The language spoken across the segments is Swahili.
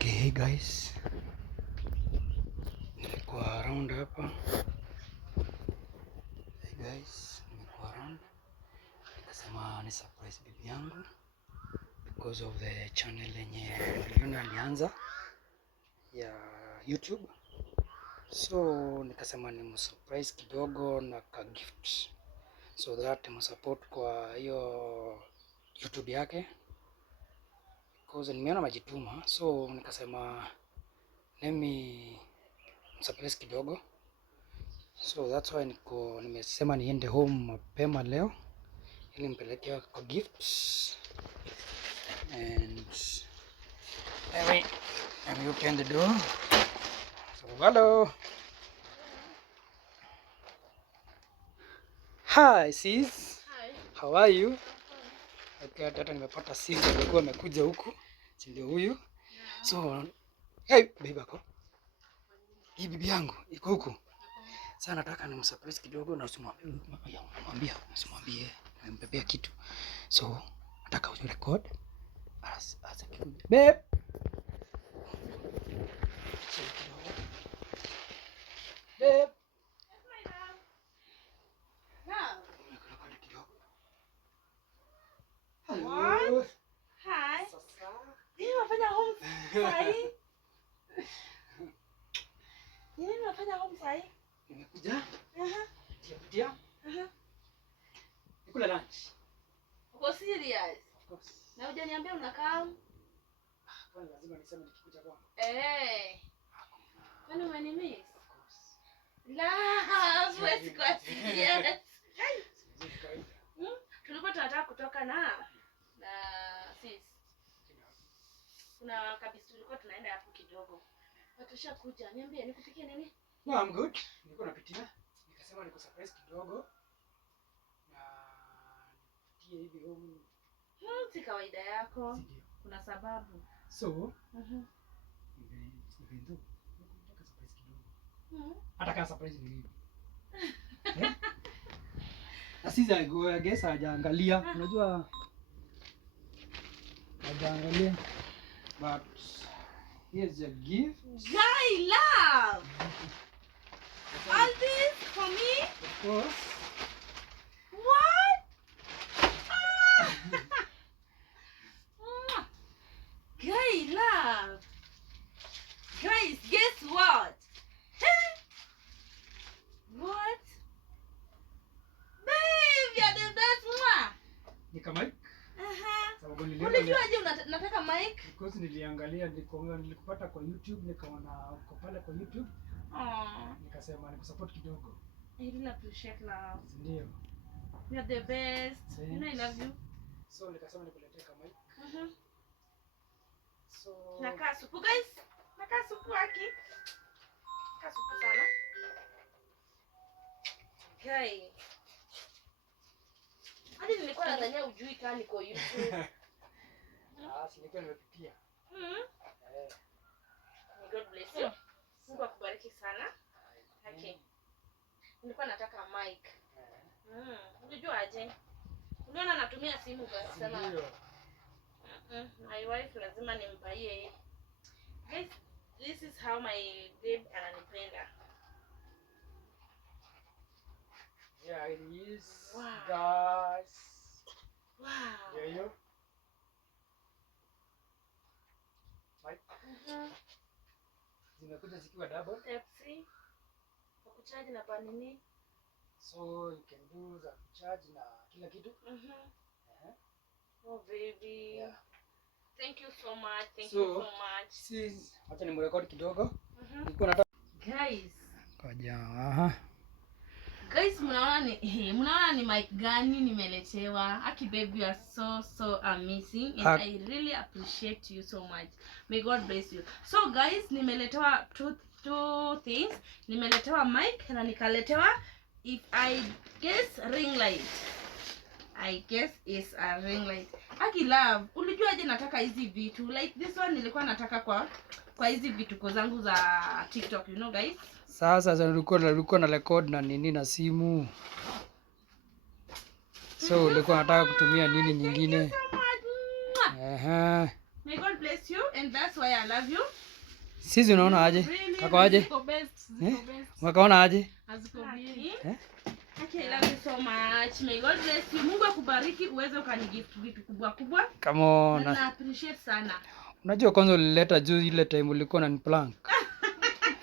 Okay, hey guys, nilikuwa around hapa. Hey guys, nilikuwa around, nikasema ni surprise bibi yangu because of the channel yenye niliona alianza ya YouTube, so nikasema ni msurprise kidogo na ka gift so that msupport kwa hiyo YouTube yake because nimeona majituma, so nikasema let me surprise kidogo. So that's why nimesema niende home mapema leo ili mpelekea kwa gifts. And let me open the door. So hello. Hi sis. Hi. How are you? Okay, hata nimepata sis alikuwa amekuja huku. Ndio huyu. Yeah. So hey baby ako. Hii bibi yangu iko huku. Sasa nataka nimsurprise kidogo na usimwambie nimempepea kitu. So nataka urecord as a babe. Babe. What? Hi. Nini unafanya home sahi? Nini unafanya home sahi? Nimekuja. Kuja. Nikula lunch. Uko serious? Of course. Na hujaniambia unakaa? Kwa lazima niseme nikikuja kwangu. Kwani umenimiss? Of course. La, siwezi kuachilia. Tulikuwa tunataka kutoka na sis. Kuna kabisa tulikuwa tunaenda hapo kidogo. Watusha kuja. Niambie nikupikie nini? No, I'm good. Nilikuwa napitia. Nikasema niko surprise kidogo. Na nipitie hivi home. Si kawaida yako. Ndio. Kuna sababu. So, even though nataka surprise kidogo. Hata kama surprise ni hivi. Asiza I guess hajaangalia. Unajua hajaangalia. But here's a gift. Guy love. All this for me? Of course. What? Guy love. Guys, guess what? What? Babe, you're the best one. Nika mic. Sababu Unajuaje nataka mic? Because niliangalia nilikupata kwa YouTube, nikaona uko pale kwa YouTube. Nikasema nikusupport kidogo. I really appreciate love. Ndio. You're the best. You know I love you. So nikasema nikuletee kama mic. So Nakaa supu guys. Nakaa supu haki. Nakaa supu sana. Okay. Hadi nilikuwa nadhania ujui kama niko YouTube. Nilikuwa nimepitia. God bless you. Mungu akubariki sana. Okay. Nilikuwa nataka mic. Unajua aje? Unaona natumia simu kwa sana. Ndio. My wife lazima nimpaie. Guys, this is how my babe ananipenda. Yeah, it is. Wow. Guys. Wow. Yeah. Right. Zimekuja zikiwa double. Type-C. Kwa kucharge na panini. So you can do za charge na kila kitu. Oh baby. Yeah. Thank you so much. Thank So, you so much. Sis, acha nimrecord kidogo. Nilikuwa nataka Guys. Kaja. Guys, mnaona ni mic gani nimeletewa? Aki baby, you are so amazing and I really appreciate you so much. May God bless you. So guys, nimeletewa two things. Nimeletewa mic na nikaletewa, if I guess, ring light. I guess is a ring light. Aki love, ulijuaje nataka hizi vitu? Like this one nilikuwa nataka kwa hizi vitu zangu za TikTok, you know guys. Sasa nilikuwa na record na nini na simu. So ulikuwa nataka kutumia nini nyingine? Thank you so much. May God bless bless you and that's why I love you. Sisi unaona aje? Kako aje? Ziko best. Wakaona aje? Haziko bien. Okay, I love you so much. May God bless you. Mungu akubariki uweze ukanigift vitu kubwa kubwa. Come on. Na appreciate sana. Unajua kwanza ulileta juu ile time ulikuwa unaniprank.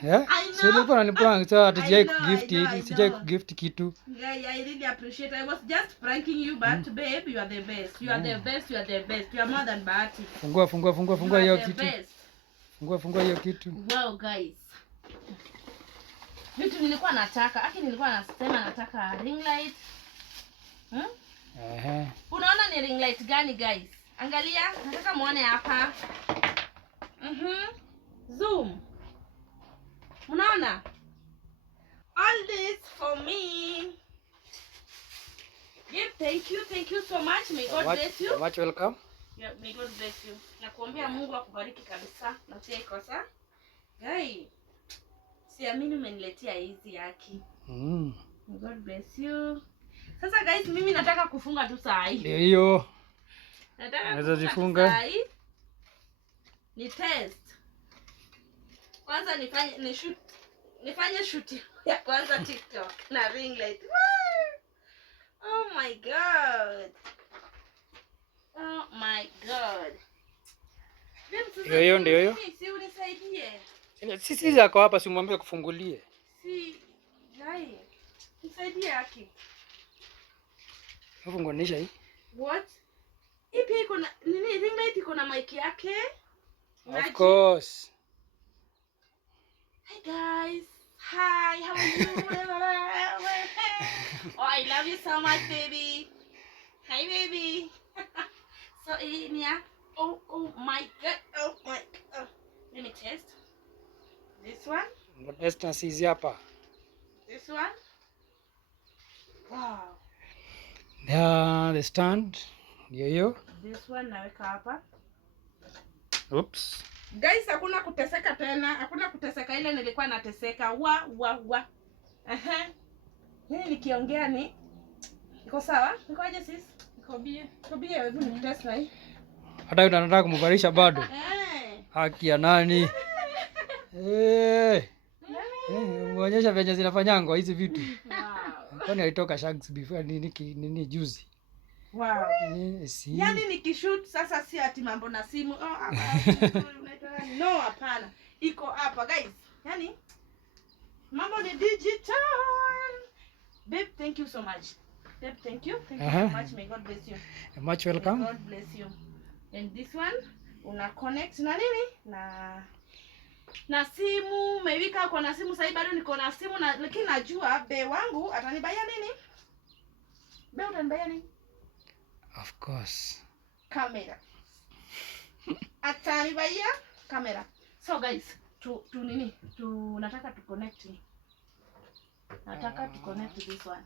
Yeah? I know. So ulikuwa unaniprank so hatujai I know, kugift, I know. sijai kugift kitu. Yeah, I really appreciate. I was just pranking you, but babe, you are the best. You are the best. You are the best. You are more than Bahati. Fungua hiyo kitu. Best. Fungua hiyo kitu. Wow, guys. Vitu nilikuwa nataka, nilikuwa nasema nataka ring light. Unaona ni ring light gani, guys? Angalia, nataka muone hapa. Zoom. Unaona? All this for me. Give thank you so much. May God bless you. Much welcome. Yeah, may God bless you. Nakuombea Mungu akubariki kabisa. Na usiaikosa. Guys. Siamini umeniletea hizi yaki. May God bless you. Sasa guys, mimi nataka kufunga tu saa hii. Ndio hiyo. Nataka kufunga saa hii. Ni test. Kwanza nifanye shoot ya kwanza TikTok na ring light. Oh my god. Oh my god. Ndio hiyo. Si unisaidie. Sisi zako hapa, si mwambie kufungulie. Si jai. Nisaidie haki. Funganisha hii. What? Ipi iko na nini, ring light iko na mic yake? Of course. Hi guys. Hi, how are you? Oh, I love you so much, baby. Hi, baby. So, Nia. Oh my god. Oh my god. Let me test. This one. Test na sisi hapa. This one. Wow. Yeah, the stand. Ndio hiyo. This one naweka hapa. Oops. Guys, hakuna kuteseka tena. Hakuna kuteseka ile nilikuwa nateseka. Wa. Nini nikiongea ni iko sawa? Niko aje sis? Iko bien. Hebu nikitest na hii. Hata yule anataka kumvalisha bado. Haki ya nani? Muonyesha venye zinafanyangwa hizi vitu. Wow. Kwani alitoka Shanks before nini juzi. Wow. Si. Yaani nikishoot sasa si ati mambo na simu. No, hapana. Iko hapa guys. Yaani mambo ni digital. Babe, thank you so much. Babe, thank you. Thank you so much. May God bless you. Much welcome. May God bless you. And this one una connect na nini? Na simu. Maybe kama uko na simu sasa bado niko na simu na lakini najua be wangu atanibaya nini? Be utanibaya nini? Of course. Camera. Atanibaya camera. So guys, nataka to connect. Nataka to connect this one.